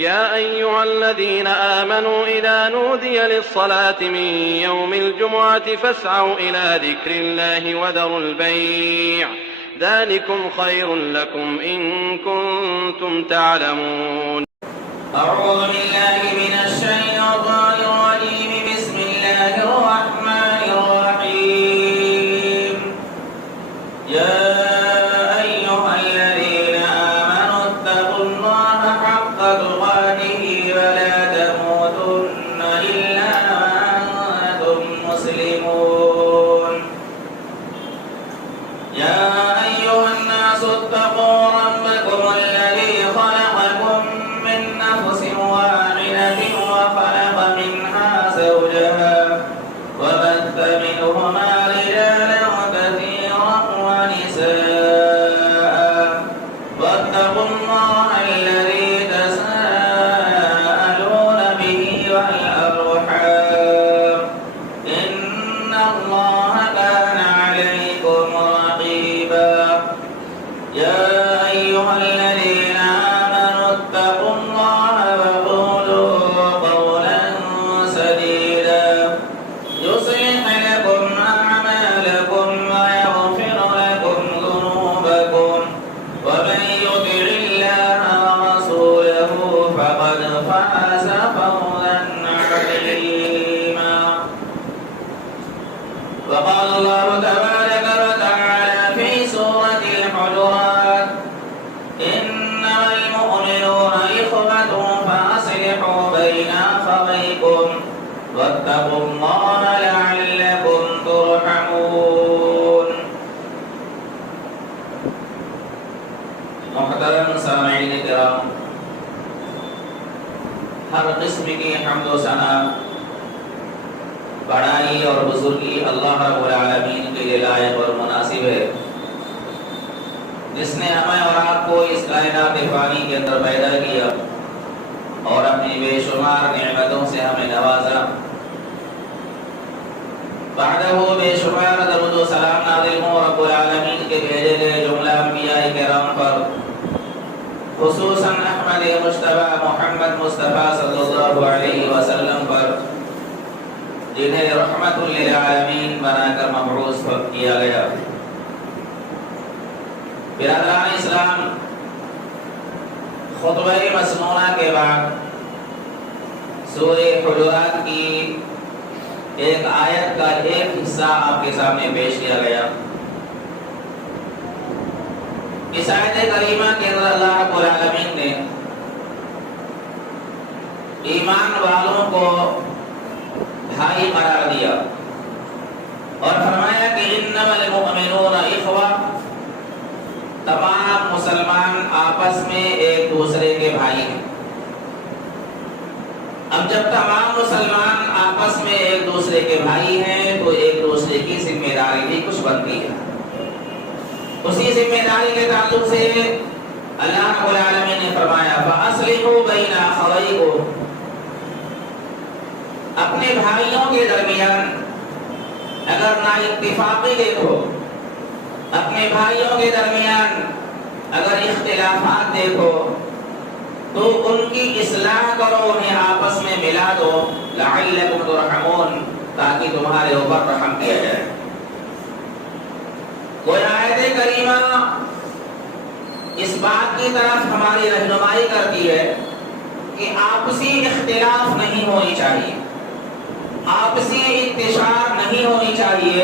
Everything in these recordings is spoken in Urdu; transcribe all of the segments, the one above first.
يا أيها الذين آمنوا إذا نودي للصلاة من يوم الجمعة فاسعوا إلى ذكر الله وذروا البيع ذلكم خير لكم إن كنتم تعلمون. أعوذ بالله من الشيطان الرجيم. بسم الله الرحمن الرحيم. يا أيها الذين آمنوا اتقوا الله حق تقاته ولا تموتن إلا وأنتم مسلمون. يا أيها الناس اتقوا ربكم الذي خلقكم من نفس واحدة وخلق منها زوجها وبث منهما رجالا كثيرا ونساء واتقوا الله الذي تساءلون به والأرحام إن الله كان عليكم رقيبا. يا أيها الذين آمنوا اتقوا الله وقولوا قولا سديدا يصلح لكم أعمالكم ويغفر لكم ذنوبكم ومن يطع الله ورسوله فقد فاز فوزا عظيما. وقال الله تبارك وتعالى في سورة الحجرات: إنما المؤمنون إخوة فأصلحوا بين أخويكم واتقوا الله لعلكم ترحمون. محترم سامعین کرام، ہر قسم کی حمد و ثنا، بڑائی اور بزرگی اللہ رب العالمین کے لیے لائق اور مناسب ہے، جس نے ہمیں اور آپ کو اس کائنات فانی کے اندر پیدا کیا اور اپنی بے شمار نعمتوں سے ہمیں نوازا. بعدہ بے شمار درود و سلام نازل ہوں رب العالمین کے بھیجے گئے جملہ انبیاء کرام پر، خصوصاً احمد مجتبی محمد مصطفیٰ صلی اللہ علیہ وسلم پر، جنہیں رحمت للعالمین بنا کر مبعوث کیا گیا. برادران اسلام، خطبہ مسنونہ کے بعد سورہ حجرات کی ایک آیت کا ایک حصہ آپ کے سامنے پیش کیا گیا. اس آیت کریمہ کے اندر اللہ رب العالمین نے ایمان والوں کو بھائی قرار دیا اور فرمایا کہ انما المؤمنون اخوہ، تمام مسلمان آپس میں ایک دوسرے کے بھائی ہیں. اب جب تمام مسلمان آپس میں ایک دوسرے کے بھائی ہیں تو ایک دوسرے کی ذمہ داری بھی کچھ بنتی ہے. اسی ذمہ داری کے تعلق سے اللہ رب العالمین نے فرمایا فَأَصْلِحُوا بَيْنَ أَخَوَيْكُمْ، اپنے بھائیوں کے درمیان اگر نا اتفاقی دیکھو، اپنے بھائیوں کے درمیان اگر اختلافات دیکھو تو ان کی اصلاح کرو، انہیں آپس میں ملا دو، لعلکم ترحمون، تاکہ تمہارے اوپر رحم کیا جائے. کوئی آیت کریمہ اس بات کی طرف ہماری رہنمائی کرتی ہے کہ آپسی اختلاف نہیں ہونی چاہیے، آپسی انتشار نہیں ہونی چاہیے،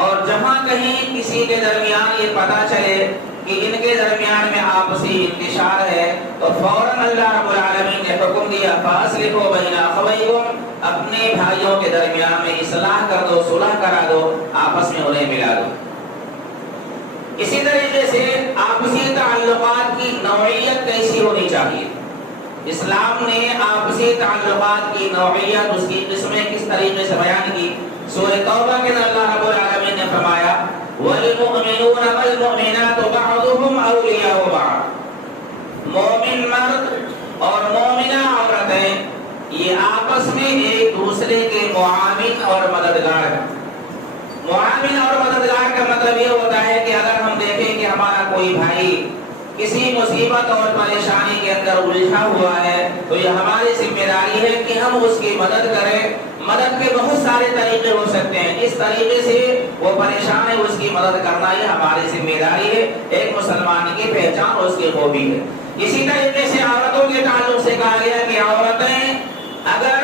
اور جہاں کہیں کسی کے درمیان یہ پتہ چلے کہ ان کے درمیان میں آپسی انتشار ہے تو فوراً اللہ رب العالمین نے حکم دیا فَأَصْلِحُوا بَيْنَ أَخَوَيْكُمْ، اپنے بھائیوں کے درمیان میں اصلاح کر دو، صلح کرا دو، آپس میں انہیں ملا دو. اسی طریقے سے آپسی تعلقات کی نوعیت کیسی ہونی چاہیے؟ اسلام نے آپسی تعلقات کی نوعیت، اس کی قسمیں کس طریقے سے بیان کی. سورہ توبہ کے اندر اللہ رب العالمین نے فرمایا وَالْمُؤْمِنُونَ وَالْمُؤْمِنَاتُ بَعْضُهُمْ أَوْلِيَاءُ بَعْضٍ، مومن مرد اور مومنہ عورتیں یہ آپس میں ایک دوسرے کے معاون اور مددگار ہیں. معاون اور مددگار کا مطلب یہ ہوتا ہے کہ اگر ہم دیکھیں کہ ہمارا کوئی بھائی کسی مصیبت اور پریشانی کے اندر الجھا ہوا ہے تو یہ ہماری ذمہ داری ہے کہ ہم اس کی مدد کریں. مدد کے بہت سارے طریقے ہو سکتے ہیں. اس طریقے سے وہ پریشان ہے اس کی مدد کرنا یہ ہماری ذمہ داری ہے. ایک مسلمان کی پہچان اور اس کی خوبی ہے. اسی طریقے سے عورتوں کے تعلق سے کہا گیا کہ عورتیں اگر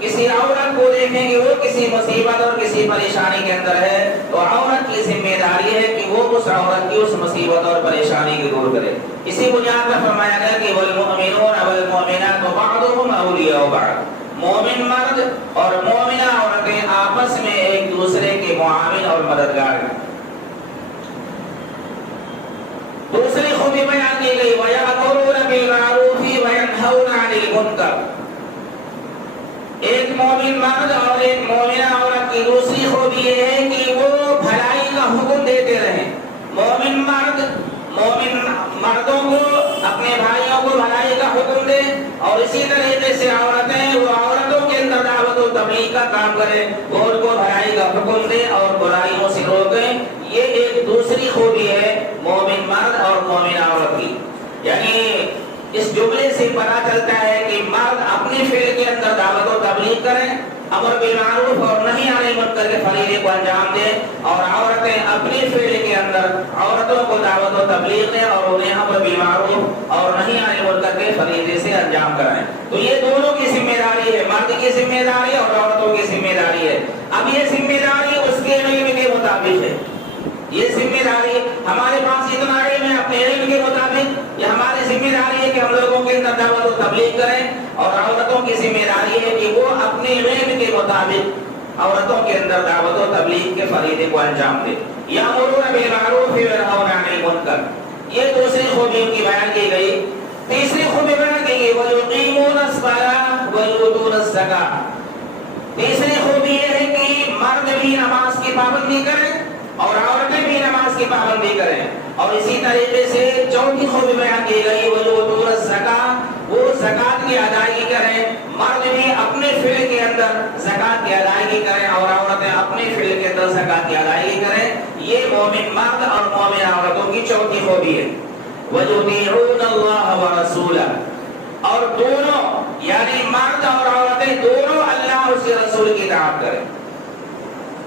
کسی عورت کو دیکھیں کہ وہ کسی مصیبت اور کسی پریشانی کے اندر ہے تو عورت کی ذمہ داری ہے کہ وہ اس عورت کی اس مصیبت اور پریشانی کو دور کرے. اسی بنیاد پر فرمایا گیا کہ والمؤمنون والمؤمنات بعضهم اولیاء بعض. مومن مرد اور مومنہ عورتیں آپس میں ایک دوسرے کے معاون اور مددگار ہیں. دوسری خوبی بیان کی گئی وَيَأْمُرُونَ بِالْمَعْرُوفِ وَيَنْهَوْنَ عَنِ الْمُنكَرِ. ایک مومن مرد اور ایک مومنہ عورت کی دوسری خوبی یہ ہے کہ وہ بھلائی کا حکم دیتے رہیں. مومن مرد مومن مردوں کو اپنے بھائیوں کو بھلائی کا حکم دے اور اسی طریقے سے عورتیں وہ عورتوں کے اندر دعوت و تبلیغ کا کام کریں, وہ ان کو بھلائی کا حکم دے اور برائیوں سے روکیں. یہ ایک دوسری خوبی ہے مومن مرد اور مومن عورت کی. یعنی اس جملے سے پتہ چلتا ہے کہ مرد اپنے فعل کے اندر دعوت و تبلیغ کریں, امر بالمعروف اور نہی عن المنکر کے فریضے کو انجام دیں, اور عورتیں اپنے فعل کے اندر عورتوں کو دعوت و تبلیغ دیں اور انہیں امر بالمعروف اور نہی عن المنکر کے فریضے سے انجام کرائیں. تو یہ دونوں کی ذمہ داری ہے, مرد کی ذمہ داری اور عورتوں کی ذمہ داری ہے. اب یہ ذمہ داری اس کے علم کے مطابق ہے. یہ ذمہ داری ہمارے پاس اتنا علم ہے اپنے علم کے مطابق, یہ ہماری ذمہ داری ہے کہ ہم لوگوں کے اندر دعوت و تبلیغ کریں, اور عورتوں کی ذمہ داری ہے کہ وہ اپنے علم کے مطابق عورتوں کے اندر دعوت و تبلیغ کے فریضے کو انجام دیں. یأمرون بالمعروف وینہون عن المنکر. یہ دوسری خوبی ان کی بیان کی گئی. تیسری خوبی بیان کی گئی ویقیمون الصلاۃ ویؤتون الزکاۃ. تیسری خوبی یہ ہے کہ مرد بھی نماز کی پابندی کریں اور عورتیں بھی نماز کی پابندی کریں. اور اسی طریقے سے چوتھی خوبی بیان کی گئی ویؤتون الزکاۃ. وہ زکات کی ادائیگی کریں, مرد بھی اپنے فعل کے اندر زکات کی ادائیگی کریں اور عورتیں اپنے فعل کے اندر زکات کی ادائیگی کریں. یہ مومن مرد اور مومن عورتوں کی چوتھی خوبی ہے. وَيُطِيعُونَ اللَّهَ وَرَسُولَهُ. اور دونوں یعنی مرد اور عورتیں دونوں اللہ اور اس کے رسول کی اطاعت کریں.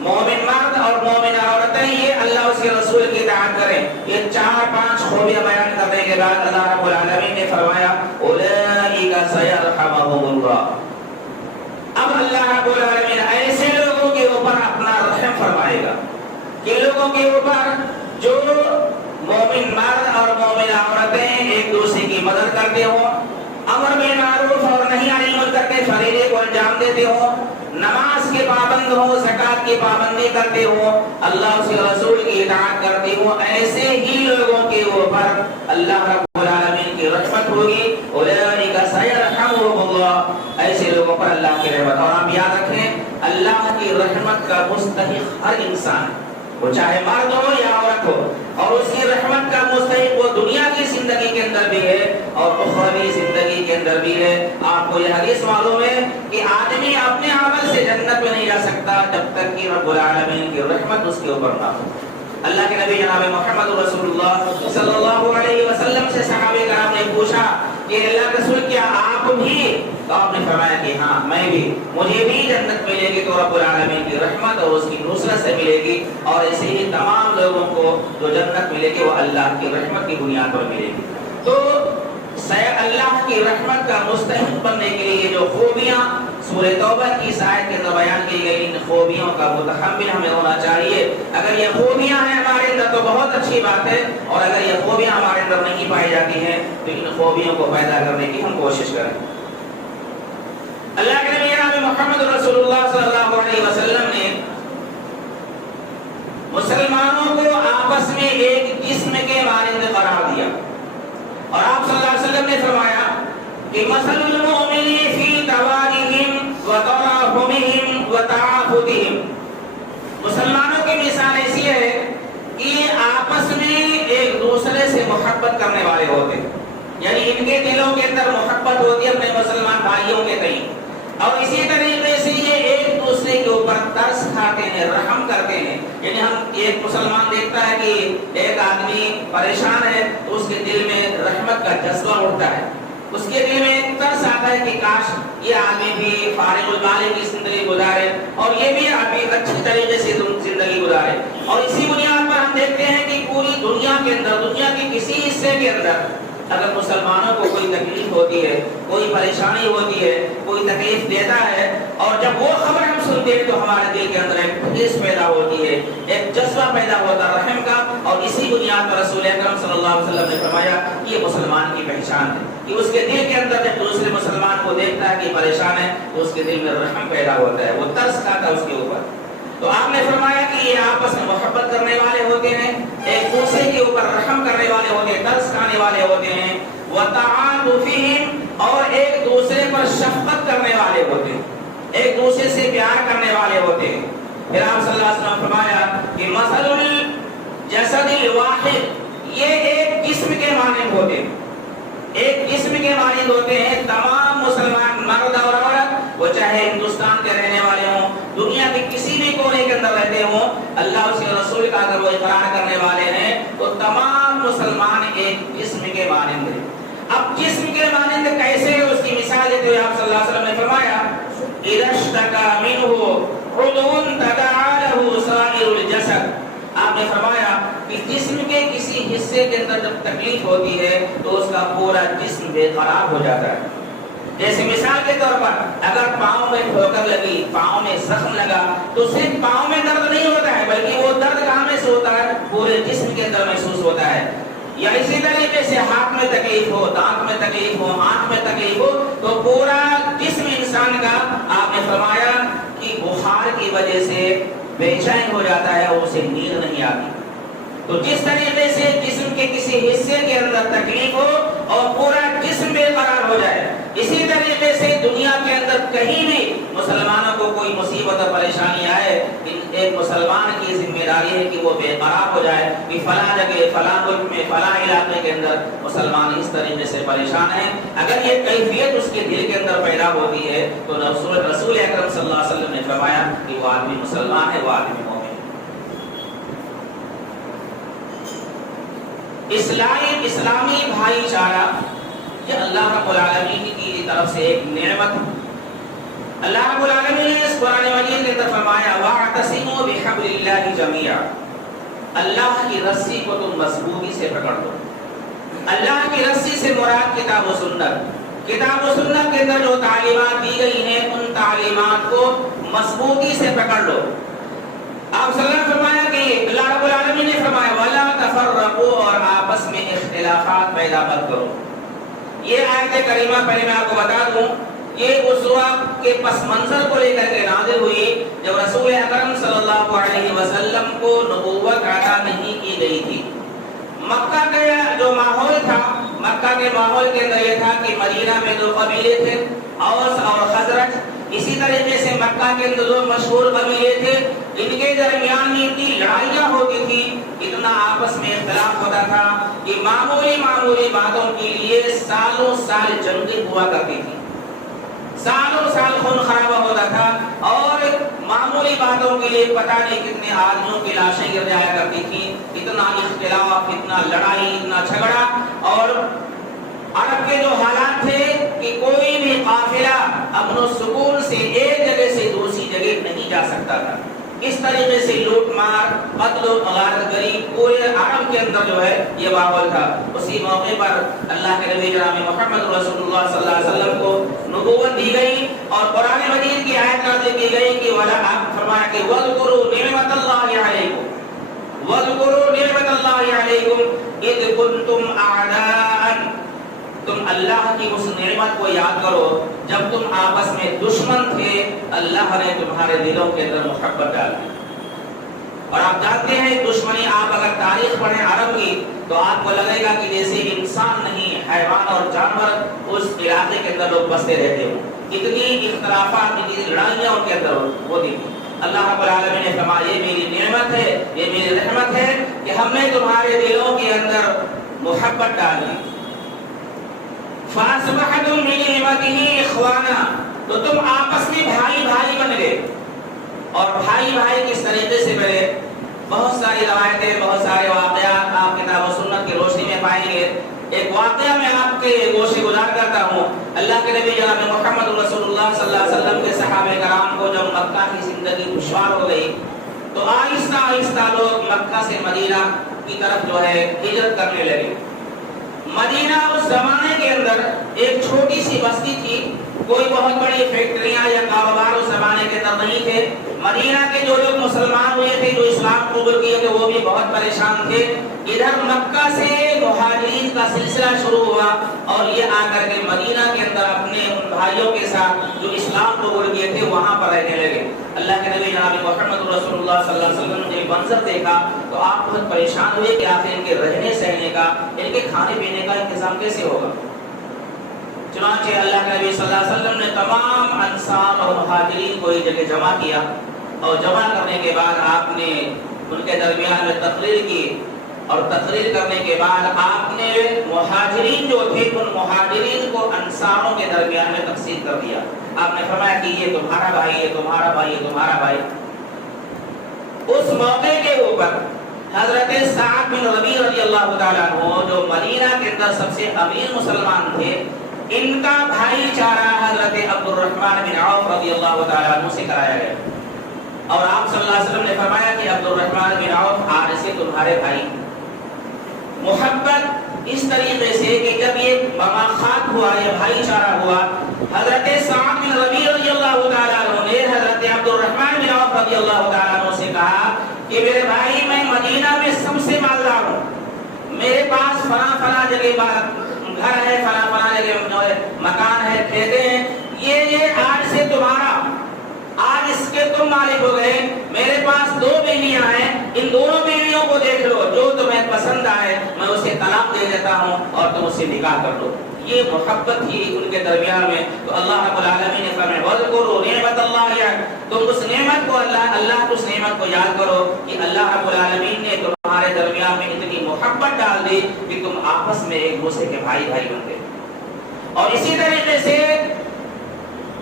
مومن مرد اور مومن عورتیں یہ اللہ اس کے رسول کی اطاعت کریں. یہ 4-5 خوبیاں بیان کرنے کے بعد اللہ رب العالمین نے فرمایا اولئک سیرحمهم اللہ. اب اللہ رب العالمین ایسے لوگوں کے اوپر اپنا رحم فرمائے گا کہ لوگوں کے اوپر جو مومن مرد اور مومن عورتیں ایک دوسرے کی مدد کرتے ہوں, امر بالمعروف اور نہی عن المنکر کے فریضے کو انجام دیتے ہوں, نماز کے پابند ہوں, زکات کی پابندی کرتے ہوں, اللہ اس کے رسول کی اطاعت کرتے ہوں, ایسے ہی لوگوں کے اوپر اللہ رب العالمین کی رحمت ہوگی. اولئک سیرحمهم اللہ. ایسے لوگوں پر اللہ کی رحمت. اور آپ یاد رکھیں اللہ کی رحمت کا مستحق ہر انسان, وہ چاہے مرد ہو یا عورت ہو, اور اس کی رحمت کا مستحق وہ دنیا کی زندگی کے اندر بھی ہے اور اخروی زندگی کے اندر بھی ہے. آپ کو یہ حدیث معلوم ہے کہ آدمی اپنے عمل سے جنت میں نہیں جا سکتا جب تک کہ رب العالمین کی رحمت اس کے اوپر نہ ہو. اللہ کے نبی جناب محمد رسول اللہ صلی اللہ علیہ وسلم سے صحابہ کرام نے پوچھا کہ اللہ رسول کیا آپ بھی؟ تو آپ نے فرمایا کہ ہاں میں بھی, مجھے بھی جنت ملے گی تو رب العالمین کی رحمت اور اس کی نصرت سے ملے گی, اور ایسے ہی تمام لوگوں کو جو جنت ملے گی وہ اللہ کی رحمت کی بنیاد پر ملے گی. تو اللہ کی رحمت کا مستحق بننے کے لیے جو خوبیاں سورہ توبہ کی اس آیت کے اندر بیان کی گئی, ان خوبیوں کا متحمل ہمیں ہونا چاہیے. اگر یہ خوبیاں ہیں ہمارے اندر تو بہت اچھی بات ہے, اور اگر یہ خوبیاں ہمارے اندر نہیں پائی جاتی ہیں تو ان خوبیوں کو پیدا کرنے کی ہم کوشش کریں. اللہ کے نبی جناب محمد رسول اللہ صلی اللہ علیہ وسلم نے مسلمانوں کو آپس میں ایک جسم کے مانند قرار دیا, اور آپ صلی اللہ علیہ وسلم نے فرمایا کہ مثل المؤمنین فی توادہم وتراحمہم وتعاطفہم. مسلمانوں کی مثال ایسی ہے کہ آپس میں ایک دوسرے سے محبت کرنے والے ہوتے ہیں, یعنی ان کے دلوں کے اندر محبت ہوتی ہے اپنے مسلمان بھائیوں کے تئیں, اور اسی طریقے سے یہ ایک دوسرے کے اوپر ترس کھاتے ہیں, رحم کرتے ہیں. یعنی ہم ایک مسلمان دیکھتا ہے کہ ایک آدمی پریشان ہے تو اس کے دل میں رحمت کا جذبہ اٹھتا ہے, اس کے دل میں ایک ترس ہے کہ کاش یہ آدمی بھی فارغ البال کی زندگی گزارے اور یہ بھی ابھی اچھی طریقے سے زندگی گزارے. اور اسی بنیاد پر ہم دیکھتے ہیں کہ پوری دنیا کے اندر، دنیا کے کسی حصے کے اندر اگر مسلمانوں کو کوئی تکلیف ہوتی ہے، کوئی پریشانی ہوتی ہے، کوئی تکلیف دیتا ہے، اور جب وہ خبر ہم سنتے ہیں تو ہمارے دل کے اندر ایک ٹھیس پیدا ہوتی ہے، ایک جذبہ پیدا ہوتا ہے رحم کا. اور اسی بنیاد پر رسول اکرم صلی اللہ علیہ وسلم نے فرمایا یہ مسلمان کی پہچان ہے کہ اس کے دل کے اندر جب دوسرے مسلمان کو دیکھتا ہے کہ پریشان ہے تو اس کے دل میں رحم پیدا ہوتا ہے، وہ ترس کھاتا ہے اس کے اوپر. تو آپ نے فرمایا کہ یہ آپس میں محبت کرنے والے ہوتے ہیں، ایک دوسرے کے اوپر رحم کرنے والے ہوتے ہیں، ترس کھانے والے ہوتے ہیں، وَتَعَاطُفِهِمْ اور ایک دوسرے پر شفقت کرنے والے ہوتے ہیں، ایک دوسرے سے پیار کرنے والے ہوتے ہیں. پھر آپ صلی اللہ علیہ وسلم نے فرمایا کہ مَثَلُ الْجَسَدِ الْوَاحِدِ یہ ایک جسم کے مانند ہوتے ہیں، ایک جسم کے مانند ہوتے ہیں. تمام مسلمان مرد اور عورت وہ چاہے ہندوستان کے رہنے والے ہوں، دنیا کے کسی بھی کونے کے اندر رہتے ہوں، اللہ اس کے رسول کا اگر وہ اقرار کرنے والے ہیں تو تمام مسلمان ایک جسم کے مانند ہیں. اب جسم کے مانند کیسے اس کی مثال دیتے ہوئے آپ صلی اللہ علیہ وسلم نے فرمایا اِذَا اشْتَكَىٰ مِنْهُ عُضْوٌ تَدَاعَىٰ لَهُ سَائِرُ الْجَسَدِ. آپ نے فرمایا کہ جسم کے کسی حصے کے اندر جب تکلیف ہوتی ہے تو اس کا پورا جسم بے قرار ہو جاتا ہے. جیسے مثال کے طور پر اگر پاؤں میں ٹھوکر لگی، پاؤں میں زخم لگا تو صرف پاؤں میں درد نہیں ہوتا ہے بلکہ وہ درد کہاں محسوس ہوتا ہے؟ پورے جسم کے اندر محسوس ہوتا ہے. یا اسی طریقے سے ہاتھ میں تکلیف ہو، دانت میں تکلیف ہو، آنکھ میں تکلیف ہو تو پورا جسم انسان کا آپ نے فرمایا کہ بخار کی وجہ سے بے چین ہو جاتا ہے اور اسے نیند نہیں آتی. تو جس طریقے سے جسم کے کسی حصے کے اندر تکلیف ہو اور پورا جسم بے قرار ہو جائے، اسی طریقے سے دنیا کے اندر کہیں بھی مسلمانوں کو کوئی مصیبت اور پریشانی آئے، ایک مسلمان کی ذمہ داری ہے کہ وہ بے قرار ہو جائے کہ فلاں جگہ، فلاں ملک میں، فلاں علاقے کے اندر مسلمان اس طریقے سے پریشان ہیں. اگر یہ کیفیت اس کے دل کے اندر پیدا ہوتی ہے تو رسول اکرم صلی اللہ علیہ وسلم نے فرمایا کہ وہ آدمی مسلمان ہے، وہ آدمی مومن ہے. اسلامی بھائی چارہ یہ اللہ رب العالمین کی طرف سے ایک نعمت ہے. اللہ رب العالمین نے اس قرآن مجید کے اندر فرمایا وَاعْتَصِمُوا بِحَبْلِ اللَّهِ جَمِيعًا اللہ کی رسی کو تم مضبوطی سے پکڑ دو. اللہ کی رسی سے مراد کتاب و سنت. کتاب و سنت کے اندر جو تعلیمات دی گئی ہیں ان تعلیمات کو مضبوطی سے پکڑ لو. آپ صلی اللہ علیہ وسلم فرمایا کہ اللہ رب العالمین نے فرمایا وَلَا تَفَرَّقُوا اور آپس میں اختلافات پیدا مت کرو. یہ آیت کریمہ پہلے میں آپ کو بتا دوں یہ اس وقت کے پس منظر کو لے کر کے نازل ہوئی جب رسول اکرم صلی اللہ علیہ وسلم کو نبوت عطا نہیں کی گئی تھی. مکہ کا جو ماحول تھا، مکہ کے ماحول کے اندر یہ تھا کہ مدینہ میں دو قبیلے تھے، اوس اور خزرج. اسی طریقے سے مکہ کے اندر دو مشہور قبیلے تھے، ان کے درمیان میں اتنی لڑائیاں ہوتی تھی، اتنا آپس میں اختلاف ہوتا تھا کہ معمولی باتوں کے لیے سالوں سال جنگیں ہوا کرتی تھی، سالوں سال خون خرابہ ہوتا تھا اور معمولی باتوں کے لیے پتہ نہیں کتنے آدمیوں کی لاشیں گر جایا کرتی تھی. اتنا اختلاف، اتنا لڑائی، اتنا جھگڑا. اور عرب کے جو حالات تھے کہ کوئی بھی قافلہ امن و سکون سے ایک جگہ سے دوسری جگہ نہیں جا سکتا تھا. اس طریقے سے لوٹ مار، قتل و غارت گری پورے عرب کے اندر جو ہے یہ ماحول تھا. اسی موقع پر اللہ کے نبی جناب محمد رسول اللہ صلی اللہ علیہ وسلم کو نبوت دی گئی اور قرآن مجید کی آیت نازل کی گئی کہ ولا آپ فرمایا کہ وَاذْكُرُوا نِعْمَتَ اللَّهِ عَلَيْكُمْ وَاذْكُرُوا نِعْمَتَ اللَّهِ عَلَيْكُمْ إِذْ كُنْتُمْ أَعْدَاءً. تم اللہ کی اس نعمت کو یاد کرو جب تم آپس میں دشمن تھے، اللہ نے تمہارے دلوں کے اندر محبت ڈال دی. اور آپ جانتے ہیں دشمنی آپ اگر تاریخ پڑھیں عرب کی تو آپ کو لگے گا کہ جیسے انسان نہیں، حیوان اور جانور اس علاقے کے اندر لوگ بستے رہتے ہوں. اتنی اختلافات، اتنی لڑائیاں ان کے اندر ہوتی تھیں. اللہ رب العالمین نے فرمایا یہ میری نعمت ہے، یہ میری رحمت ہے کہ ہم نے تمہارے دلوں کے اندر محبت ڈالی. فَأَصْبَحْتُم بِنِعْمَتِهِ إِخْوَانًا تو تم آپس میں بھائی بن گئے. اور بھائی کس طریقے سے بنے؟ بہت ساری روایتیں، بہت سارے واقعات آپ کتاب و سنت کی روشنی میں پائیں گے. ایک واقعہ میں آپ کے گوشے گزار کرتا ہوں. اللہ کے نبی جناب محمد رسول اللہ صلی اللہ علیہ وسلم کے صحابہ کرام کو جب مکہ کی زندگی دشوار ہو گئی تو آہستہ آہستہ لوگ مکہ سے مدینہ کی طرف جو ہے ہجرت کرنے لگے. مدینہ اس زمانے کے اندر ایک چھوٹی سی بستی تھی. کوئی بہت بڑی فیکٹریاں یا کاروبار اس زمانے کے اندر نہیں تھے. مدینہ کے جو لوگ مسلمان ہوئے تھے, جو اسلام قبول کیے تھے, وہ بھی بہت پریشان تھے. ادھر مکہ سے مہاجرین کا سلسلہ شروع ہوا اور یہ آ کر کے مدینہ کے اندر اپنے ان بھائیوں کے ساتھ جو اسلام قبول کیے تھے وہاں پر رہنے لگے. اللہ کے نبی جناب محمد رسول اللہ صلی اللہ علیہ وسلم نے منظر دیکھا تو آپ بہت پریشان ہوئے کہ آخر ان کے رہنے سہنے کا, ان کے کھانے پینے کا انتظام کیسے ہوگا. چنانچہ اللہ کے نبی صلی اللہ علیہ وسلم نے تمام انصار اور مہاجرین کو ایک جگہ جمع کیا اور جمع کرنے کے بعد آپ نے ان کے درمیان میں تقریر کی اور تقریر کرنے کے بعد آپ نے مہاجرین جو تھے ان مہاجرین کو انصاروں کے درمیان میں تقسیم کر دیا. آپ نے فرمایا کہ یہ تمہارا بھائی, یہ تمہارا بھائی, یہ تمہارا بھائی. اس موقع کے اوپر حضرت سعد بن ربیع رضی اللہ تعالیٰ عنہ جو مدینہ کے اندر سب سے امیر مسلمان تھے, ان کا بھائی چارہ حضرت عبد الرحمن بن عوف رضی اللہ تعالیٰ عنہ سے کرایا گیا اور آپ صلی اللہ علیہ وسلم نے فرمایا کہ عبد الرحمن بن عوف آج سے تمہارے بھائی. محبت اس طریقے سے کہ جب یہ مماخات ہوا, یہ بھائی چارہ ہوا, حضرت سعد بن ربیع رضی اللہ تعالیٰ عنہ نے حضرت عبد الرحمن بن عوف رضی اللہ تعالیٰ عنہ سے کہا کہ میرے بھائی میں مدینہ میں سب سے مالدار ہوں, میرے پاس فلاں فلاں جگہ گھر ہے, فلاں فلاں جگہ مکان ہے, کھیتے ہیں, یہ آج سے تمہارا, آج اس کے تم مالک ہو گئے. میرے پاس 2 بیویاں ہیں, ان دونوں بیویوں کو دیکھ لو, جو تمہیں پسند آئے میں اسے طلاق دے دیتا ہوں اور تم اسے نکاح کر لو. یہ محبت تھی ان کے درمیان میں. تو اللہ رب العالمین نے فرمایا وَاذْكُرُوا نِعْمَتَ اللَّهِ, تم اس نعمت کو اللہ اس نعمت کو یاد کرو کہ اللہ رب العالمین نے تمہارے درمیان میں اتنی محبت ڈال دی کہ تم آپس میں ایک دوسرے کے بھائی بھائی بن گئے. اور اسی طریقے سے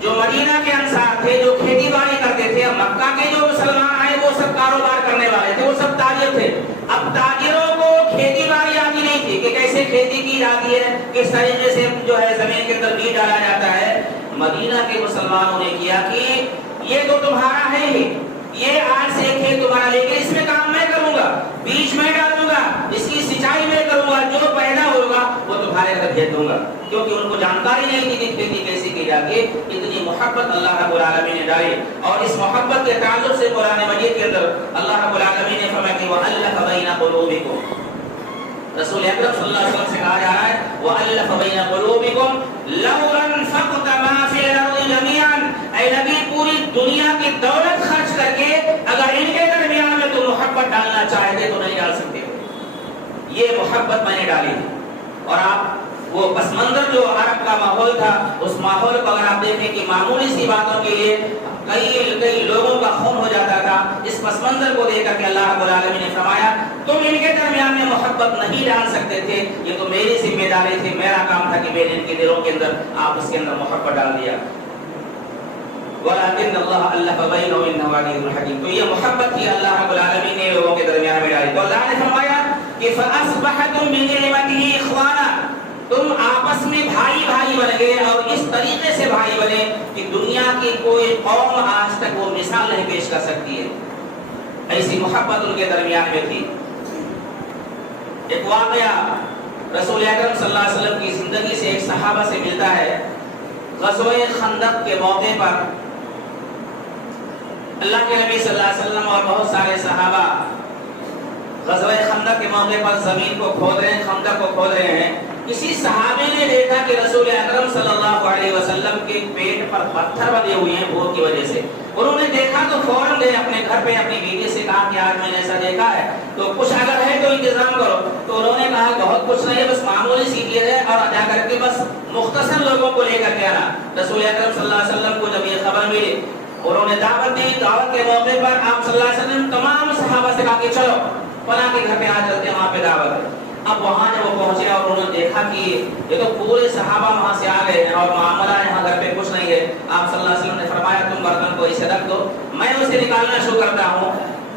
جو مدینہ کے انصار تھے, جو کھیتی باڑی کرتے تھے, مکہ کے جو مسلمان آئے وہ سب کاروبار کرنے والے تھے, وہ سب تاجر تھے. اب تاجروں کو کھیتی باڑی آتی نہیں تھی کہ کیسے کھیتی کی جاتی ہے, کس طریقے سے جو ہے زمین کے اندر بیج ڈالا جاتا ہے. مدینہ کے مسلمانوں نے کیا کہ یہ تو تمہارا ہے ہی, یہ آج سے کھیت تمہارا, لیکن اس میں کام میں کروں گا, بیج میں ڈالوں گا, اس کی سینچائی میں کروں گا, جو پیدا ہوگا وہ تمہارے گھر بھیج دوں گا. کیونکہ ان کو جانکاری نہیں تھی کہ کھیتی کیسے کی جاتی ہے. اتنی محبت اللہ رب العالمین نے ڈالی اور اس محبت کے تعلق سے قرآن مجید کے اندر اللہ رب العالمین نے فرمایا کہ وَأَلَّفَ بَيْنَ قُلُوبِكُمْ, رسول اکرم صلی اللہ علیہ وسلم سے کہا جا رہا ہے وَأَلَّفَ بَيْنَ قُلُوبِكُمْ لَوْ أَنفَقْتَ مَا فِي الْأَرْضِ جَمِيعًا, اے نبی پوری دنیا کی دولت خرچ کر کے اگر ان کے درمیان میں تو محبت ڈالنا چاہتے تو نہیں ڈال سکتے. یہ محبت میں نے ڈالی تھی. اور آپ وہ پس منظر جو عرب کا ماحول تھا, اس ماحول کو اگر آپ دیکھیں کہ معمولی سی باتوں کے لیے کئی لوگوں کا خون ہو جاتا تھا, اس پس منظر کو دیکھ کر کے اللہ رب العالمین نے فرمایا تم ان کے درمیان میں محبت نہیں ڈال سکتے تھے, یہ تو میری ذمہ داری تھی, میرا کام تھا کہ میں نے ان کے دلوں کے اندر آپ اس کے اندر محبت ڈال دیا. وَلَكِنَّ اللَّهَ أَلَّفَ بَيْنَهُمْ إِنَّهُ عَزِيزٌ حَكِيمٌ. تو یہ محبت تھی اللہ رب العالمین نے لوگوں کے درمیان میں ڈالی. تو اللہ نے فرمایا کہ فَأَصْبَحْتُمْ بِنِعْمَتِهِ إِخْوَانًا, تم آپس میں بھائی بھائی بن گئے اور اس طریقے سے بھائی بنے کہ دنیا کی کوئی قوم آج تک وہ مثال نہیں پیش کر سکتی ہے. ایسی محبت ان کے درمیان میں تھی. ایک واقعہ رسول اکرم صلی اللہ علیہ وسلم کی زندگی سے ایک صحابہ سے ملتا ہے. غزوہ خندق کے موقع پر اللہ کے نبی صلی اللہ علیہ وسلم اور بہت سارے صحابہ غزوہ خندق کے موقع پر زمین کو کھود رہے ہیں, خندق کو کھود رہے ہیں. کسی صحابی نے دیکھا کہ رسول اکرم صلی اللہ علیہ وسلم کے پیٹ پر پتھر بندھے ہوئے ہیں بھوک کی وجہ سے. انہوں نے دیکھا تو فوراً گئے اپنے گھر پہ اپنی بیوی سے کہا کہ آج میں نے ایسا دیکھا ہے تو کچھ اگر ہے تو انتظام کرو. تو انہوں نے کہا بہت کچھ نہیں ہے, بس معمولی سی چیز ہے اور جا کر کے بس مختصر لوگوں کو لے کر کے آنا. رسول اکرم صلی اللہ علیہ وسلم کو جب یہ خبر ملی انہوں نے دعوت دی. دعوت کے موقع پر آپ صلی اللہ علیہ وسلم تمام صحابہ سے کہا کہ چلو فلاں کے گھر پہ آ چلتے ہیں, وہاں پہ دعوت ہے. اب وہاں جب وہ پہنچے اور انہوں نے دیکھا کہ یہ تو پورے صحابہ وہاں سے آ گئے ہیں اور معاملہ یہاں گھر پہ کچھ نہیں ہے. آپ صلی اللہ علیہ وسلم نے فرمایا تم برتن کو اسے رکھ دو, میں اسے نکالنا شروع کرتا ہوں.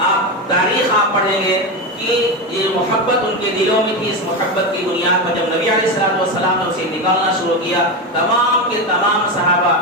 آپ تاریخ آپ پڑھیں گے کہ کہ یہ محبت ان کے دلوں میں تھی. اس محبت کی بنیاد پر جب نبی علیہ السلام نے اسے نکالنا شروع کیا، تمام کے تمام صحابہ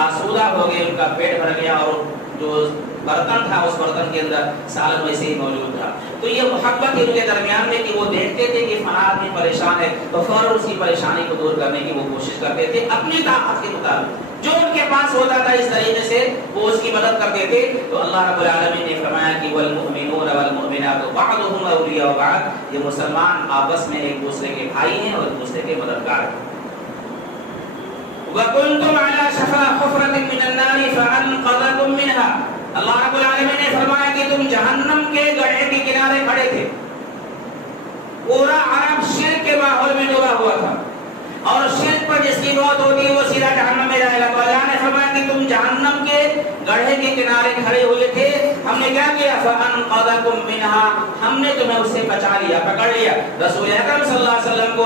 آسودہ ہو گئے، ان کا پیٹ بھر گیا، اور جو برتن تھا اس برتن کے اندر سالن ویسے ہی موجود تھا. تو یہ محبت ان کے درمیان میں کہ وہ دیکھتے تھے کہ فلاں آدمی پریشان ہے تو فوراً اس کی پریشانی کو دور کرنے کی وہ کوشش کرتے تھے اپنی طاقت کے مطابق، جو ان کے پاس ہوتا تھا اس طریقے سے وہ اس کی مدد کرتے تھے. تو اللہ رب العالمین نے فرمایا کہ والمؤمنون والمؤمنات بعضهم اولیاء بعض، یہ مسلمان آپس میں ایک دوسرے کے بھائی ہیں اور ایک دوسرے کے مددگار ہیں. وَكُنْتُمْ عَلَى شَفَا حُفْرَةٍ مِّنَ النَّارِ فَأَنْقَذَكُم مِّنْهَا. اللہ رب العالمین نے فرمایا کہ تم جہنم کے گڑھے کے کنارے کھڑے تھے. پورا عرب شرک کے ماحول میں ڈوبا ہوا تھا، اور شرک پر جس کی موت ہوتی ہے وہ سیدھا جہنم میں جائے گا. تو اللہ نے فرمایا کہ تم جہنم کے گڑھے کے کنارے کھڑے ہوئے تھے، ہم نے کیا کیا؟ فَأَنْقَذَكُم مِّنْهَا، ہم نے تمہیں اس سے بچا لیا، پکڑ لیا. رسول اکرم صلی اللہ علیہ وسلم کو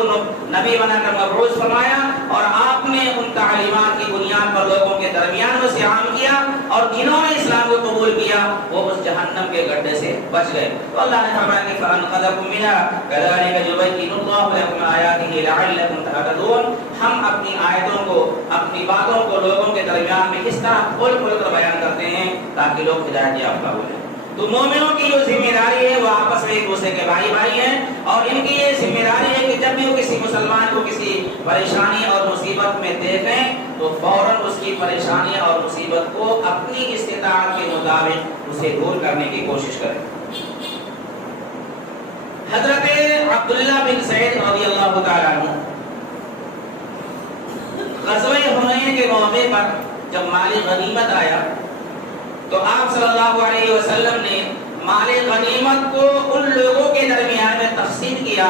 نبی بنا کر مبعوث فرمایا، اور آپ نے ان تعلیمات کی بنیاد پر لوگوں کے درمیان میں سے عام کیا، اور جنہوں نے اسلام کو قبول کیا وہ اس جہنم کے گڈھے سے بچ گئے. تو اللہ نے فرمایا کہ فَأَنْقَذَكُم مِّنْهَا كَذَلِكَ يُبَيِّنُ اللَّهُ لَكُمْ آيَاتِهِ لَعَلَّكُمْ تَهْتَدُونَ. ہم اپنی آیتوں کو، اپنی باتوں کو لوگوں کے درمیان میں اس طرح کھول کھول کر بیان کرتے ہیں تاکہ لوگ ہدایت یافتہ ہو جائیں. تو مومنوں کی جو ذمہ داری ہے وہ آپس میں ایک دوسرے کے بھائی بھائی ہیں، اور ان کی یہ ذمہ داری ہے کہ جب بھی وہ کسی مسلمان کو کسی پریشانی اور مصیبت میں دیکھیں تو فوراً اس کی پریشانی اور مصیبت کو اپنی استطاعت کے مطابق اسے دور کرنے کی کوشش کریں. حضرت عبداللہ بن زید رضی اللہ تعالیٰ عنہ غزوہ حنین کے موقع پر جب مال غنیمت آیا تو آپ صلی اللہ علیہ وسلم نے مال غنیمت کو ان لوگوں کے درمیان میں تقسیم کیا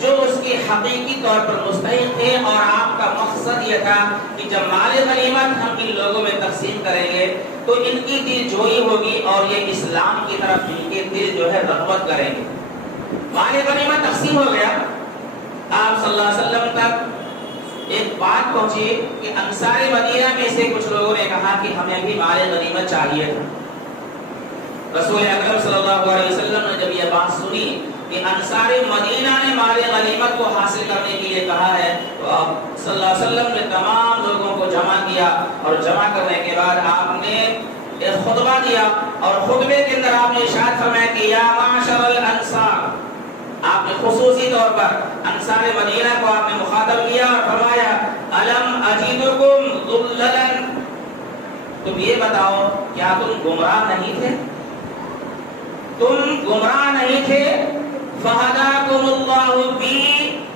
جو اس کی حقیقی طور پر مستحق تھے، اور آپ کا مقصد یہ تھا کہ جب مال غنیمت ہم ان لوگوں میں تقسیم کریں گے تو ان کی دل جوئی ہوگی اور یہ اسلام کی طرف ان کے دل جو ہے رغبت کریں گے. مال غنیمت تقسیم ہو گیا، آپ صلی اللہ علیہ وسلم تک ایک بات پہنچی کہ انصار مدینہ میں سے کچھ لوگوں نے کہا کہ ہمیں بھی مال غنیمت چاہیے تھا. رسول اکرم صلی اللہ علیہ وسلم نے جب یہ بات سنی کہ انصار مدینہ نے مال غنیمت کو حاصل کرنے کے لیے کہا ہے، تو آپ صلی اللہ علیہ وسلم نے تمام لوگوں کو جمع کیا، اور جمع کرنے کے بعد آپ نے ایک خطبہ دیا، اور خطبے کے اندر آپ نے ارشاد فرمایا کہ یا معاشر الانصار. آپ نے خصوصی طور پر انصار مدینہ کو آپ نے مخاطب کیا اور فرمایا الم اجدکم ضللا، تم یہ بتاؤ کیا تم گمراہ نہیں تھے؟ تم گمراہ نہیں تھے. فہداکم اللہ بی،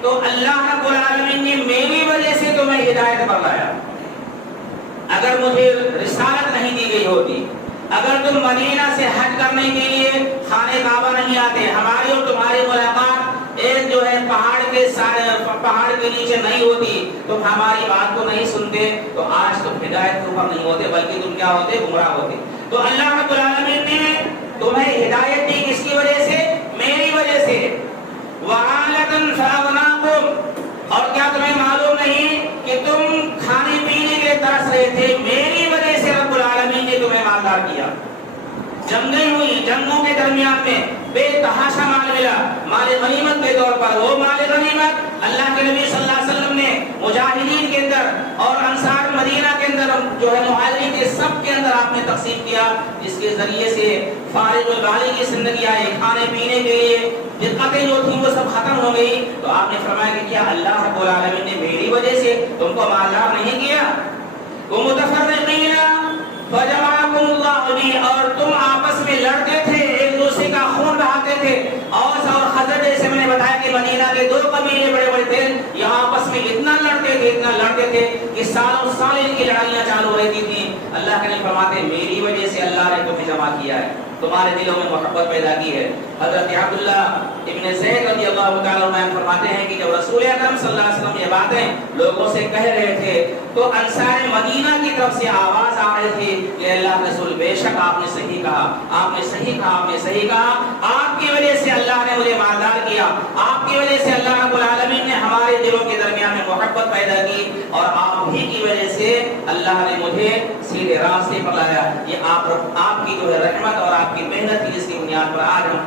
تو اللہ رب العالمین نے میری وجہ سے تمہیں ہدایت پر لایا. اگر مجھے رسالت نہیں دی گئی ہوتی، اگر تم مدینہ سے حج کرنے کے لیے خانہ کعبہ نہیں آتے، ہماری اور تمہاری ملاقات ایک جو ہے پہاڑ کے نیچے نہیں ہوتی، تم ہماری بات کو نہیں سنتے، تو آج تم ہدایت کے اوپر نہیں ہوتے بلکہ تم کیا ہوتے؟ گمراہ ہوتے. تو اللہ رب العالمین نے تمہیں ہدایت دی کس کی وجہ سے؟ میری وجہ سے. وَعَالَةً فَأَغْنَاكُمْ، اور کیا تمہیں معلوم نہیں کہ تم کھانے پینے کے ترس رہے تھے؟ میری وجہ سے رب العالمین نے تمہیں مالدار کیا. جنگیں ہوئی، جنگوں کے درمیان میں بے تحاشا مال ملا مال غنیمت کے طور پر. وہ مال غنیمت اللہ کے نبی صلی اللہ علیہ وسلم نے مجاہدین کے اندر اور انصار مدینہ کے اندر جو ہے مہاجرین کے سب کے اندر آپ نے تقسیم کیا، جس کے ذریعے سے فارغ البالی کی زندگی آئی. کھانے پینے کے لیے دقتیں جو تھیں وہ سب ختم ہو گئی. تو آپ نے فرمایا کہ کیا اللہ رب العالمین نے میری وجہ سے تم کو مالدار نہیں کیا؟ وہ متفرقین فجمعکم اللہ بی، اور تم آپس میں لڑتے تھے، ایک دوسرے کا خون بہاتے تھے. اوس اور خزرج، جیسے میں نے بتایا کہ مدینہ کے دو قبیلے بڑے بڑے تھے، یہ آپس میں اتنا لڑتے تھے کہ سالوں سال ان کی لڑائیاں چالو رہتی تھیں. اللہ کے نبی فرماتے میری وجہ سے اللہ نے تمہیں جمع کیا ہے، تمہارے دلوں میں محبت پیدا کی ہے. حضرت عبداللہ ابن زید رضی اللہ تعالیٰ عنہ فرماتے ہیں کہ جب رسول اکرم صلی اللہ علیہ وسلم یہ باتیں لوگوں سے کہہ رہے تھے تو انصار مدینہ کی طرف سے آواز آ رہی تھی کہ اللہ رسول بے شک آپ نے صحیح کہا، آپ نے صحیح کہا، آپ نے صحیح کہا. آپ کی وجہ سے اللہ نے مجھے مالدار کیا، آپ کی وجہ سے اللہ رب العالمین نے ہمارے دلوں کے درمیان میں محبت پیدا کی، اور آپ ہی کی وجہ سے اللہ نے مجھے سیدھے راستے پر لایا. یہ آپ کی جو ہے رحمت اور آپ کی محنت کی، جس کی بنیاد پر آج ہم